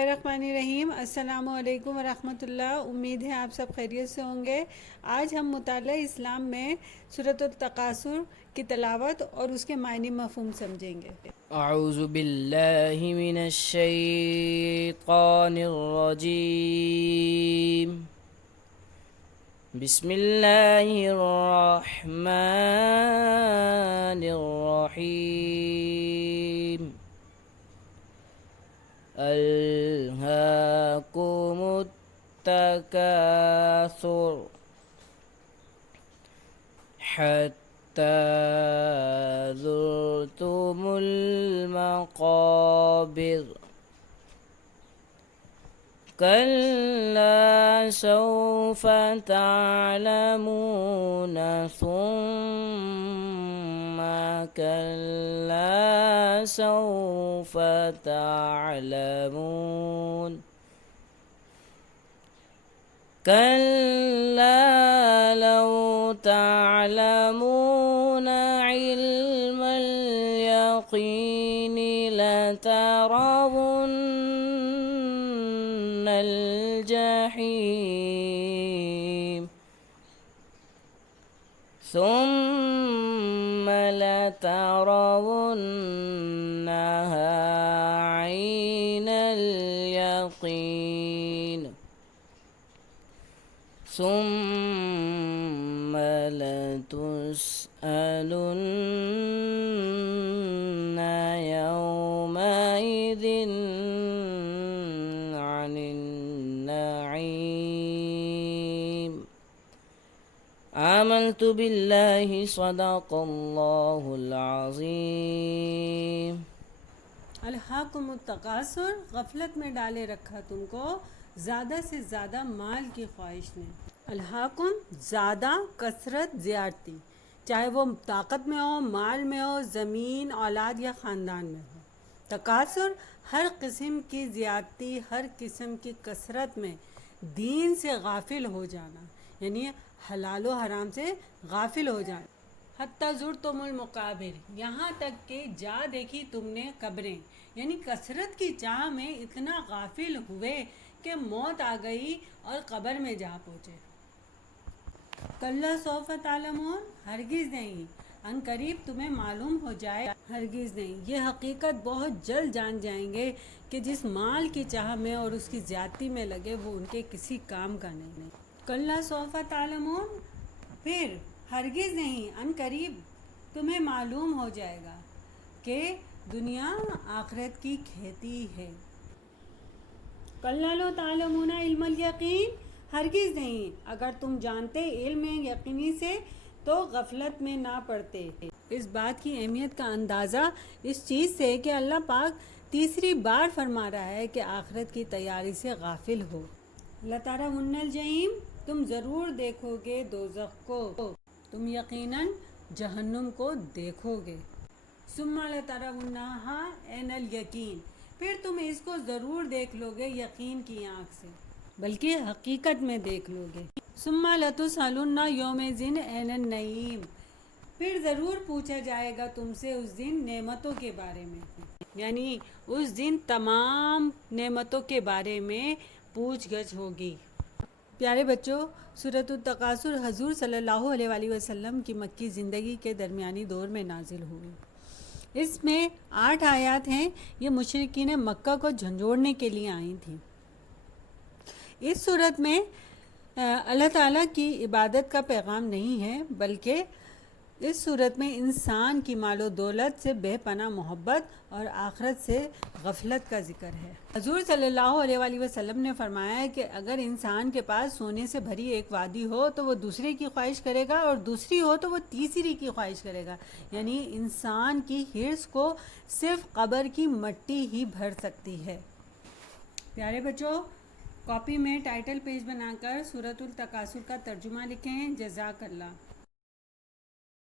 الرحمن الرحیم۔ السلام علیکم ورحمۃ اللہ۔ امید ہے آپ سب خیریت سے ہوں گے۔ آج ہم مطالعہ اسلام میں سورۃ التکاثر کی تلاوت اور اس کے معنی مفہوم سمجھیں گے۔ اعوذ باللہ من الشیطان الرجیم، بسم اللہ الرحمن الرحیم۔ الہاکم التکاثر حتی زرتم المقابر کلا سوف تعلمون ثم كلا سوف تعلمون كلا لو تعلمون علم اليقين لترون الجحيم ثم لترونها عين اليقين ثم لتسألن يومئذ عن النعيم۔ آمنت باللہ صدق اللہ العظیم۔ الہاکم التکاثر، غفلت میں ڈالے رکھا تم کو زیادہ سے زیادہ مال کی خواہش نے۔ الہاکم زیادہ، کثرت، زیادتی، چاہے وہ طاقت میں ہو، مال میں ہو، زمین، اولاد یا خاندان میں ہو۔ تکاثر ہر قسم کی زیادتی، ہر قسم کی کثرت میں دین سے غافل ہو جانا، یعنی حلال و حرام سے غافل ہو جانا۔ حتی زرتم المقابر، یہاں تک کہ جا دیکھی تم نے قبریں، یعنی کثرت کی چاہ میں اتنا غافل ہوئے کہ موت آ گئی اور قبر میں جا پہنچے۔ کلا سوف تعلمون، ہرگز نہیں، ان قریب تمہیں معلوم ہو جائے، ہرگز نہیں، یہ حقیقت بہت جلد جان جائیں گے کہ جس مال کی چاہ میں اور اس کی زیادتی میں لگے وہ ان کے کسی کام کا نہیں۔ کلا سوف تعلمون، پھر ہرگز نہیں، ان قریب تمہیں معلوم ہو جائے گا کہ دنیا آخرت کی کھیتی ہے۔ کلا لو تعلمون علم الیقین، ہرگز نہیں، اگر تم جانتے علم یقینی سے تو غفلت میں نہ پڑتے۔ اس بات کی اہمیت کا اندازہ اس چیز سے کہ اللہ پاک تیسری بار فرما رہا ہے کہ آخرت کی تیاری سے غافل ہو۔ لَتَرَوُنَّ الْجَحِیمَ، تم ضرور دیکھو گے دوزخ کو، تم یقیناً جہنم کو دیکھو گے۔ ثُمَّ لَتَرَوُنَّهَا عَيْنَ الْيَقِینِ، پھر تم اس کو ضرور دیکھ لو گے یقین کی آنکھ سے، بلکہ حقیقت میں دیکھ لو گے۔ ثُمَّ لَتُسْأَلُنَّ يَوْمَئِذٍ عَنِ النَّعِیمِ، پھر ضرور پوچھا جائے گا تم سے اس دن نعمتوں کے بارے میں، یعنی اس دن تمام نعمتوں کے بارے میں پوچھ گچھ ہوگی۔ پیارے بچوں، سورۃ التکاثر حضور صلی اللہ علیہ وآلہ وسلم کی مکی زندگی کے درمیانی دور میں نازل ہوئی۔ اس میں 8 آیات ہیں، یہ مشرکین مکہ کو جھنجھوڑنے کے لیے آئی تھیں۔ اس صورت میں اللہ تعالیٰ کی عبادت کا پیغام نہیں ہے، بلکہ اس صورت میں انسان کی مال و دولت سے بے پناہ محبت اور آخرت سے غفلت کا ذکر ہے۔ حضور صلی اللہ علیہ وآلہ وسلم نے فرمایا ہے کہ اگر انسان کے پاس سونے سے بھری ایک وادی ہو تو وہ دوسرے کی خواہش کرے گا، اور دوسری ہو تو وہ تیسری کی خواہش کرے گا، یعنی انسان کی حرص کو صرف قبر کی مٹی ہی بھر سکتی ہے۔ پیارے بچوں، کاپی میں ٹائٹل پیج بنا کر سورۃ التکاثر کا ترجمہ لکھیں۔ جزاک اللہ۔